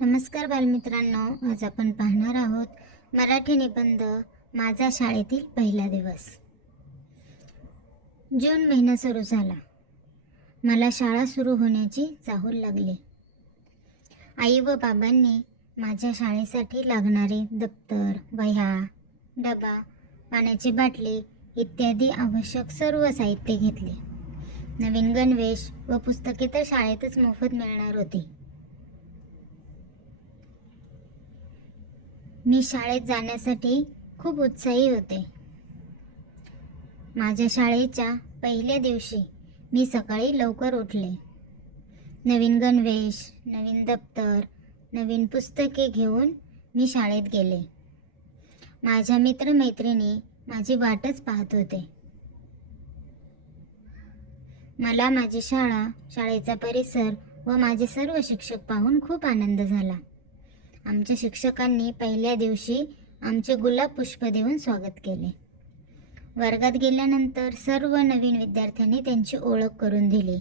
नमस्कार बालमित्रांनो, आज आपण पाहणार आहोत मराठी निबंध माझा शाळेतील पहिला दिवस। जून महिना सुरू झाला। मला शाळा सुरू होण्याची चाहूल लागली। आई व बाबांनी माझ्या शाळेसाठी लागणारे दप्तर, वह्या, डबा, पाण्याची बाटली इत्यादी आवश्यक सर्व साहित्य घेतले। नवीन गणवेश व पुस्तके तर शाळेतच मोफत मिळणार होती। मी शाळेत जाण्यासाठी खूप उत्साही होते। माझ्या शाळेच्या पहिल्या दिवशी मी सकाळी लवकर उठले। नवीन गणवेश, नवीन दप्तर, नवीन पुस्तके घेऊन मी शाळेत गेले। माझ्या मित्रमैत्रिणी माझी वाटच पाहत होते। मला माझी शाळा, शाळेचा परिसर व माझे सर्व शिक्षक पाहून खूप आनंद झाला। आमच्या शिक्षकांनी पहिल्या दिवशी आमचे गुलाब पुष्प देऊन स्वागत केले। वर्गात गेल्यानंतर सर्व नवीन विद्यार्थ्यांनी त्यांची ओळख करून दिली।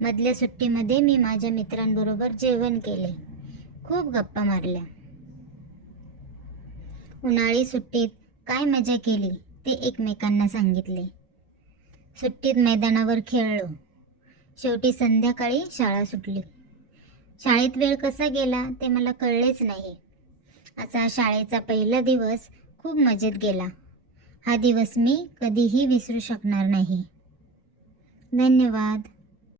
मधल्या सुट्टीमध्ये मी माझ्या मित्रांबरोबर जेवण केले, खूप गप्पा मारल्या। उन्हाळी सुट्टीत काय मजा केली ते एकमेकांना सांगितले। सुट्टीत मैदानावर खेळलो। शेवटी संध्याकाळी शाळा सुटली। शाळेत वेळ कसा गेला ते मला कळलेच नाही। असा शाळेचा पहिला दिवस खूप मजेत गेला। हा दिवस मी कधीही विसरू शकणार नाही। धन्यवाद।